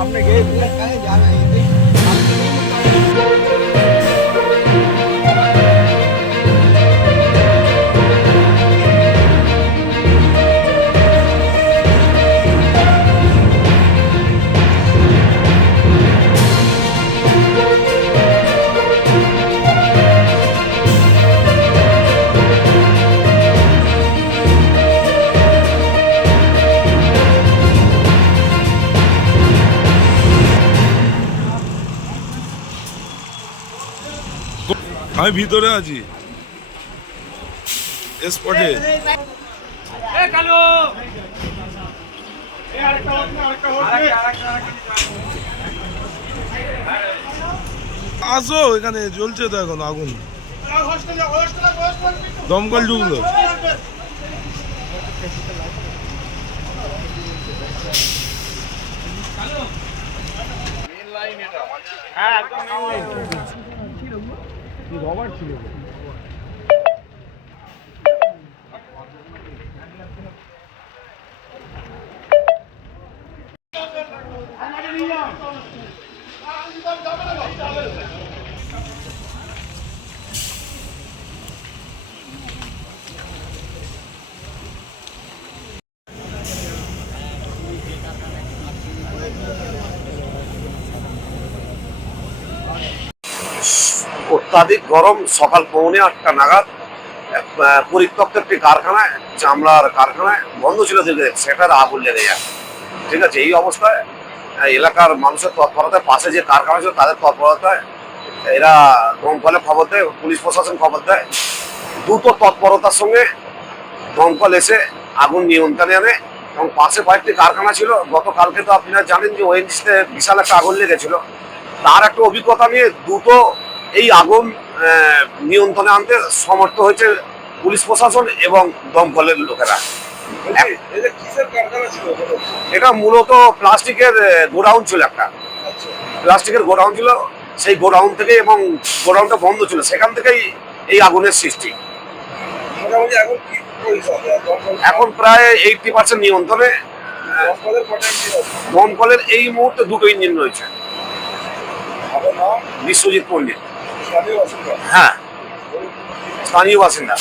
अपने गए कहीं जा रहे हैं আমি ভিতরে আছি স্পটে। আসো, এখানে জ্বলছে তো এখন আগুন, দমকল ঢুকলো। রবার ছিল অত্যাধিক গরম। সকাল 8:45 নাগাদ পরিত্যক্ত একটি কারখানায়, চামড়ার কারখানায় বন্ধ ছিল দীর্ঘদিন, সেটার আগুন লেগে যায়। ঠিক আছে, এই অবস্থায় এলাকার মানুষের তৎপরতায়, পাশে যে কারখানা ছিল তাদের তৎপরতায় এরা দমকলে খবর দেয়, পুলিশ প্রশাসন খবর দেয়। দ্রুত তৎপরতার সঙ্গে দমকল এসে আগুন নিয়ন্ত্রণে আনে। এবং পাশে কয়েকটি কারখানা ছিল। গতকালকে তো আপনারা জানেন যে ওএনজিসিতে বিশাল একটা আগুন লেগেছিল। তার একটা অভিজ্ঞতা নিয়ে দ্রুত এই আগুন নিয়ন্ত্রণে আনতে সমর্থ হয়েছে পুলিশ প্রশাসন এবং দমকলের লোকেরা। এটা মূলত প্লাস্টিকের গোডাউন ছিল, একটা প্লাস্টিকের গোডাউন ছিল। সেই গোডাউন থেকে, এবং গোডাউনটা বন্ধ ছিল, সেখান থেকেই এই আগুনের সৃষ্টি। এখন প্রায় 80% নিয়ন্ত্রণে। দমকলের এই মুহূর্তে 2টো ইঞ্জিন রয়েছে। বিশ্বজিৎ পণ্ডিত, হ্যাঁ, স্থানীয় বাসিন্দা।